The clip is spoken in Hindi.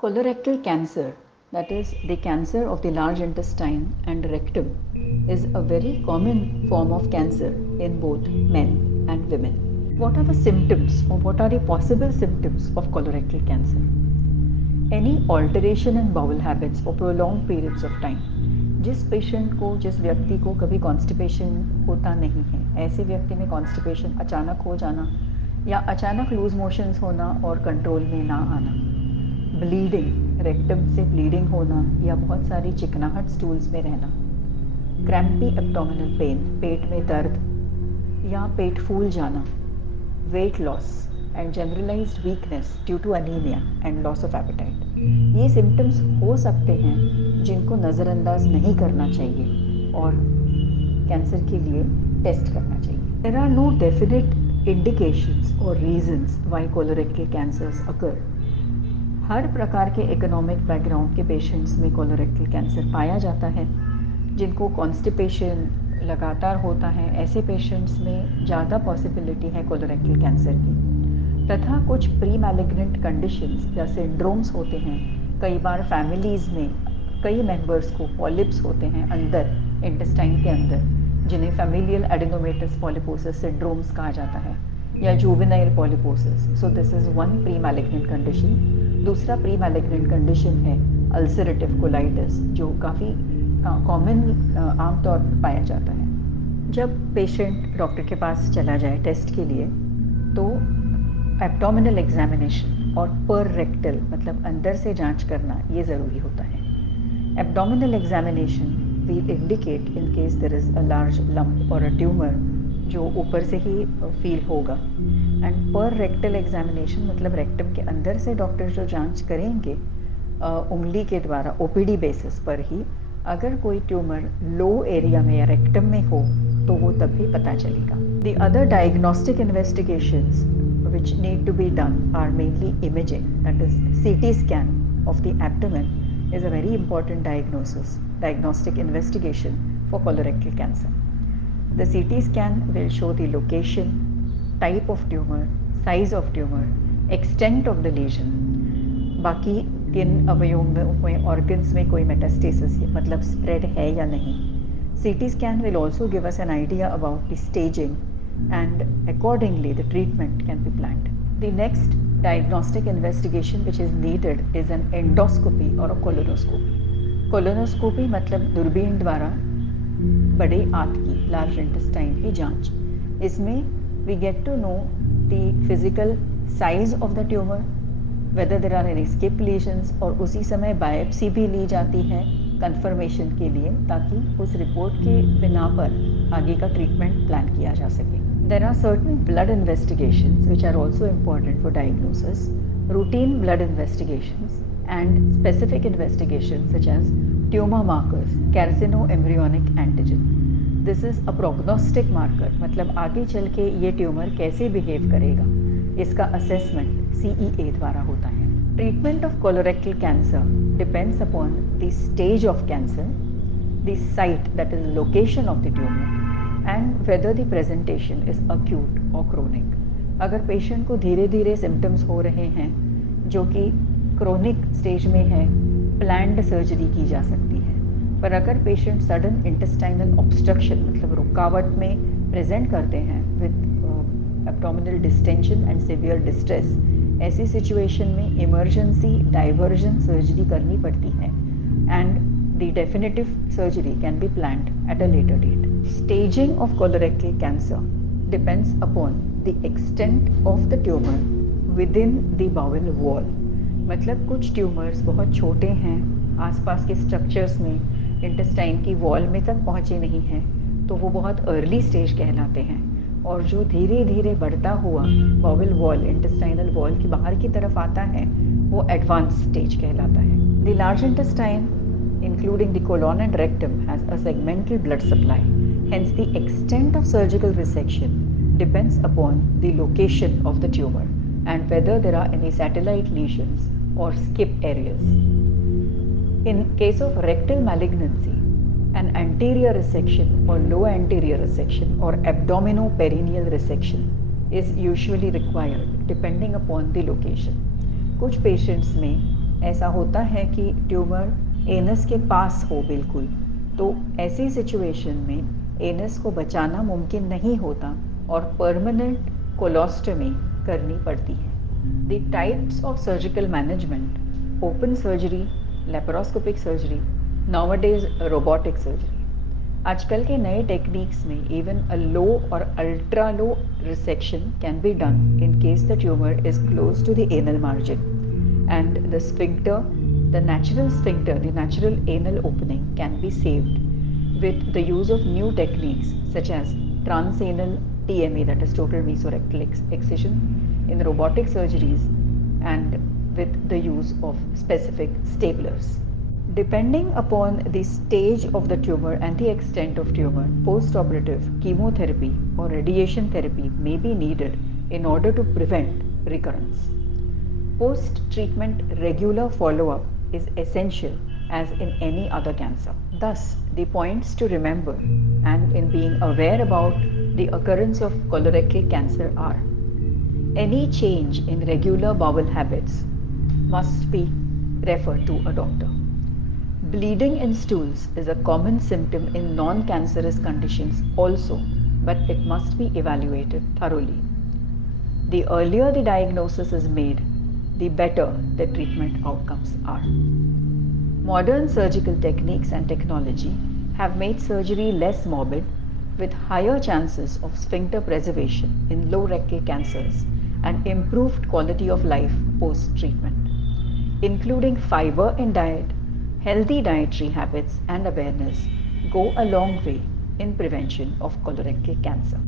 Colorectal cancer, that is, the cancer of the large intestine and rectum, is a very common form of cancer in both men and women. What are the symptoms or what are the possible symptoms of colorectal cancer? Any alteration in bowel habits for prolonged periods of time. जिस पेशेंट को, जिस व्यक्ति को कभी कॉन्स्टिपेशन होता नहीं है, ऐसे व्यक्ति में कॉन्स्टिपेशन अचानक हो जाना या अचानक लूज मोशंस होना और कंट्रोल में ना आना, ब्लीडिंग, रेक्टम से ब्लीडिंग होना या बहुत सारी चिकनाहट स्टूल्स में रहना, क्रैम्पी एब्डोमिनल पेन, पेट में दर्द या पेट फूल जाना, weight loss and generalised weakness due to anaemia and loss of appetite, ये सिम्टम्स हो सकते हैं जिनको नज़रअंदाज नहीं करना चाहिए और कैंसर के लिए टेस्ट करना चाहिए. There are no definite indications और reasons why colorectal cancers occur. हर प्रकार के इकोनॉमिक बैकग्राउंड के पेशेंट्स में कोलोरेक्टल कैंसर पाया जाता है. जिनको कॉन्स्टिपेशन लगातार होता है, ऐसे पेशेंट्स में ज़्यादा पॉसिबिलिटी है कोलोरेक्टल कैंसर की. तथा कुछ प्री मैलिग्नेंट कंडीशंस या सिंड्रोम्स होते हैं. कई बार फैमिलीज़ में कई मेंबर्स को पॉलिप्स होते हैं अंदर, इंटेस्टाइन के अंदर, जिन्हें फैमिलियल एडिनोमेटस पॉलिपोसिस सिंड्रोम्स कहा जाता है, या juvenile polyposis. So this is one pre malignant condition. दूसरा प्री मैलिग्नेंट कंडीशन है अल्सरेटिव कोलाइटिस, जो काफ़ी कॉमन आमतौर पर पाया जाता है. जब पेशेंट डॉक्टर के पास चला जाए टेस्ट के लिए, तो एब्डोमिनल एग्जामिनेशन और पर रेक्टल मतलब अंदर से जांच करना ये ज़रूरी होता है. Abdominal examination will indicate in case there is a large lump or a tumor जो ऊपर से ही फील होगा. एंड पर रेक्टल एग्जामिनेशन मतलब रेक्टम के अंदर से डॉक्टर जो जांच करेंगे उंगली के द्वारा ओपीडी बेसिस पर ही, अगर कोई ट्यूमर लो एरिया में या रेक्टम में हो तो वो तभी पता चलेगा. The other diagnostic investigations which need to be done are mainly imaging, that is CT scan of the abdomen is a very important diagnostic investigation for colorectal cancer. The CT scan will show the location, type of tumor, size of tumor, extent of the lesion, बाकी किन अवयवों में ऑर्गन्स में कोई मेटास्टेसिस मतलब स्प्रेड है या नहीं. CT scan will also give us an idea about the staging and accordingly the treatment can be planned. The next diagnostic investigation which is needed is an endoscopy or a colonoscopy. Colonoscopy मतलब दूरबीन द्वारा बड़े आंत की, लार्ज इंटेस्टाइन की जांच. इसमें we get to know the physical size of the tumor, whether there are any skip lesions, और उसी समय बायोप्सी भी ली जाती है कंफर्मेशन के लिए, ताकि उस रिपोर्ट के बिना पर आगे का ट्रीटमेंट प्लान किया जा सके. There are certain blood investigations which are also important for diagnosis, routine blood investigations and specific investigations such as tumor markers, carcinoembryonic antigen. This is a prognostic marker, मतलब आगे चल के ये ट्यूमर कैसे बिहेव करेगा, इसका असेसमेंट CEA द्वारा होता है. Treatment of colorectal cancer depends upon the stage of cancer, the site, that is location of the tumor, and whether the presentation is acute or chronic. अगर पेशेंट को धीरे धीरे सिम्टम्स हो रहे हैं जो कि क्रोनिक स्टेज में है, प्लान्ड सर्जरी की जा सकती है. पर अगर पेशेंट सडन इंटेस्टाइनल ऑब्स्ट्रक्शन मतलब रुकावट में प्रेजेंट करते हैं with abdominal distension and severe distress, ऐसी सिचुएशन में इमरजेंसी डाइवर्जन सर्जरी करनी पड़ती है and the definitive surgery can be planned at a later date. Staging of colorectal cancer depends upon the extent of the tumor within the bowel wall. मतलब कुछ ट्यूमर्स बहुत छोटे हैं, आसपास के स्ट्रक्चर्स में इंटेस्टाइन की वॉल में तक पहुँचे नहीं हैं, तो वो बहुत अर्ली स्टेज कहलाते हैं. और जो धीरे धीरे बढ़ता हुआ बाउल वॉल, इंटेस्टाइनल वॉल की बाहर की तरफ आता है, वो एडवांस स्टेज कहलाता है. The large intestine including the colon and rectum has a segmental blood supply. Hence the extent of surgical resection depends upon the location of the tumor and whether there are any satellite lesions or skip areas. In case of rectal malignancy, an anterior resection or low anterior resection or abdominoperineal resection is usually required depending upon the location. कुछ पेशेंट्स में ऐसा होता है कि ट्यूमर एनस के पास हो बिल्कुल, तो ऐसी सिचुएशन में एनस को बचाना मुमकिन नहीं होता और परमानेंट कोलोस्टमी करनी पड़ती है। The types of surgical management: open surgery, laparoscopic surgery, nowadays robotic surgery. आजकल के नए टेक्निक्स में इवन अ लो और ultra low resection can be done in case the tumour is close to the anal margin and the sphincter, the natural anal opening can be saved with the use of new techniques such as transanal TME, that is total mesorectal excision, in robotic surgeries, and with the use of specific staplers. Depending upon the stage of the tumor and the extent of tumor, post-operative chemotherapy or radiation therapy may be needed in order to prevent recurrence. Post-treatment regular follow-up is essential as in any other cancer. Thus, the points to remember and in being aware about the occurrence of colorectal cancer are: any change in regular bowel habits must be referred to a doctor. Bleeding in stools is a common symptom in non-cancerous conditions also, but it must be evaluated thoroughly. The earlier the diagnosis is made, the better the treatment outcomes are. Modern surgical techniques and technology have made surgery less morbid, with higher chances of sphincter preservation in low rectal cancers and improved quality of life post-treatment. Including fiber in diet, healthy dietary habits and awareness go a long way in prevention of colorectal cancer.